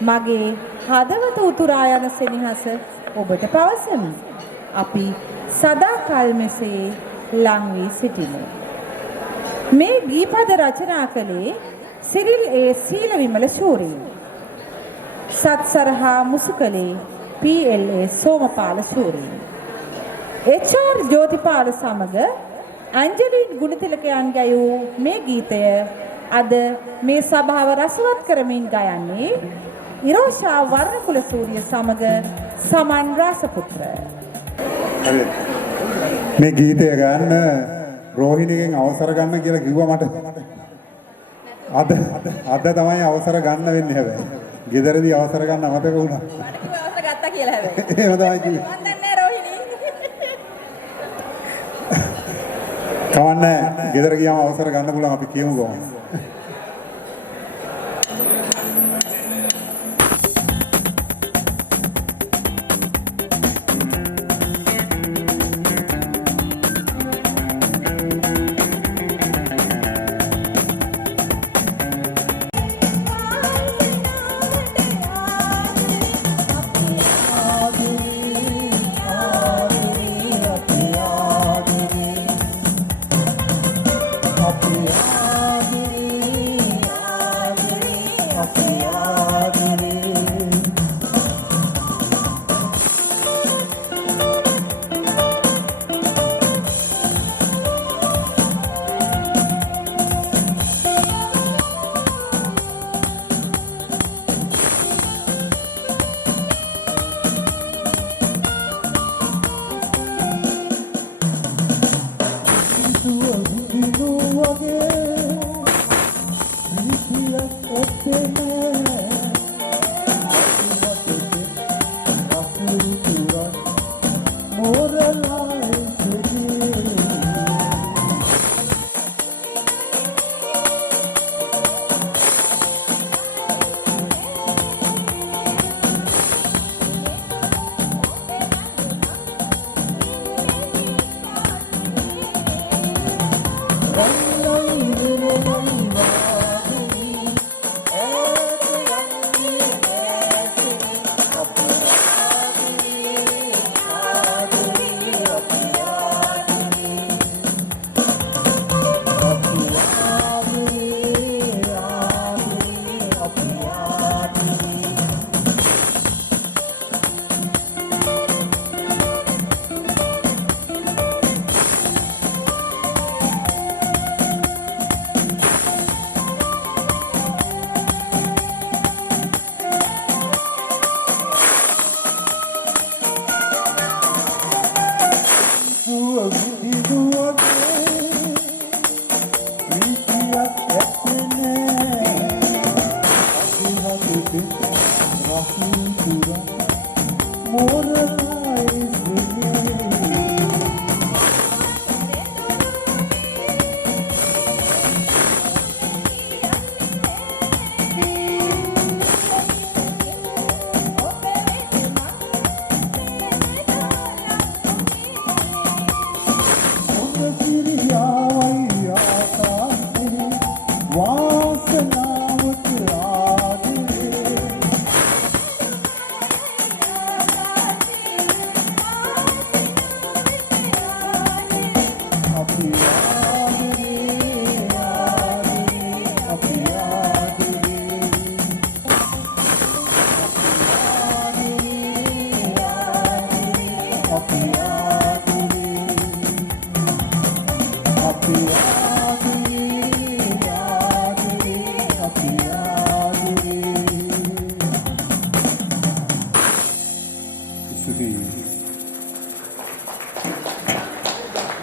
මගේ හදවත උතුරා යන සෙනෙහස ඔබට පවසමි. අපි සදාකල් මෙසේ ලං වී සිටිමු. මේ ගීපද රචනා කළේ සිරිල් ඒ සීල විමල ශූරී. සත්සරහා මුසුකලේ PLA සෝමපාල ශූරී. HR ජෝතිපාල සමග ඇන්ජලින් ගුණතිලකයන් ගැයූ මේ ගීතය අද මේ සභාව රසවත් කරමින් ගයන්නේ ඉරෝෂා වර්ණකුල සූරිය සමග සමන් රාසපුත්‍ර. මේ ගීතය ගන්න රෝහිණිගෙන් අවසර ගන්න කියලා කිව්වා මට. අද තමයි අවසර ගන්න වෙන්නේ හැබැයි. ගෙදරදී අවසර ගන්න අමතක වුණා. මට කිව්වා අවසර ගත්තා කියලා හැබැයි. එහෙම තමයි කිව්වේ. මන් දන්නේ රෝහිණි. කවන්නේ ගෙදර ගියාම අවසර ගන්න පුළුවන් අපි කියමු කොහොමද?